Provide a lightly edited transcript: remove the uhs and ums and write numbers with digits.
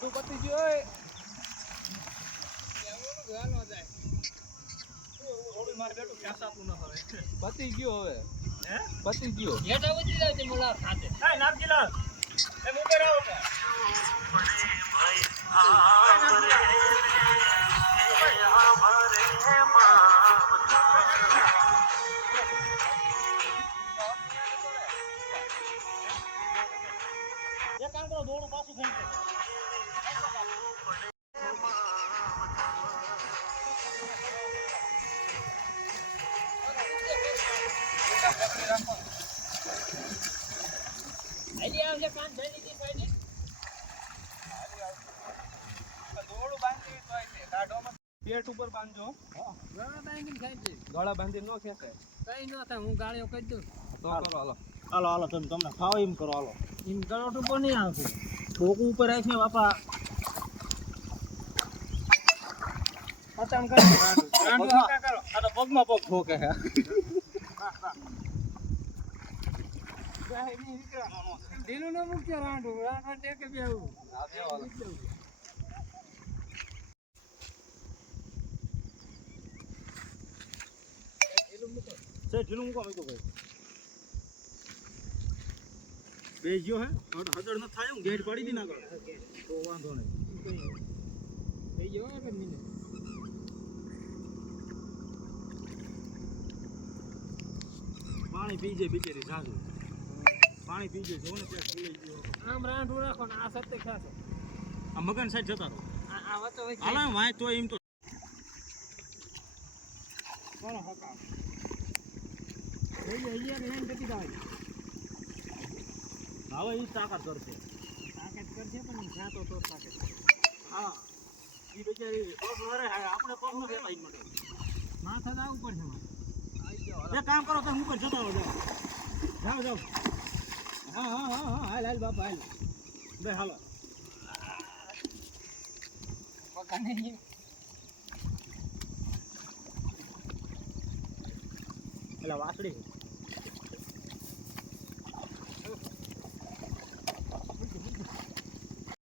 ગાડું પતી ગયો હોય પતી ગયો હવે પતી ગયો હેઠા ઉતરી જાય છે મોલા ખાતે એ નામજીલાલ એ મુકે રાવ કે ભાઈ એક કામ કરો દોડું પાછું થઈ જાય આલી આવશે કાન જઈ દીધી ફાઈની દોડું બાંધી તો એટલે ગાડોમાં પેટ ઉપર બાંધજો હા ગળા બાંધીને ખાઈ દે ગળા બાંધીને નો ખેંચે કઈ ન થાય હું ગાળીઓ કરી દઉં તો કરો હાલો હાલો તમને ખાવ એમ કરો હાલો એમ ગળો ટૂંકો નહીં આવશે ડોકું ઉપર રાખે બાપા પતંગ કરો રાંડુ હકા કરો આ તો પગમાં પગ ઠોકે હે ઢીલું ન મૂકજો રાંડુ રાંડુ ટેકે બેવું આ બેવ હાલો ઢીલું મૂકો ભાઈ બેજો હે હદડ ન થાય હું ગેટ પાડી દી ના કર તો વાંધો નહીં બેજો કે મિને પાણી પીજે બિચારી સાસુ પાણી પીજે જો ને ત્યાં ખુલી ગયો આમ રાંઢું રાખો ને આ સત્તે ખાશો આ મગન સાઈડ જતા રહો આ વચ્ચે હોય હાલા વાય તો એમ તો કોણ હકા અહીંયા ને એમ જતી દાય હવે ઈ તાકાત કરશે પણ જાતો તો તાકાત હા ઈ બેચારી પગ વરે આપણે પગ નો રેવાય માટે માથા દાવ ઉપર છે એ કામ કરો તમે ઉપર જતા રહો જાઓ હા હાલ બાપા હાલ બે હાલો પકાને એલા વાસડી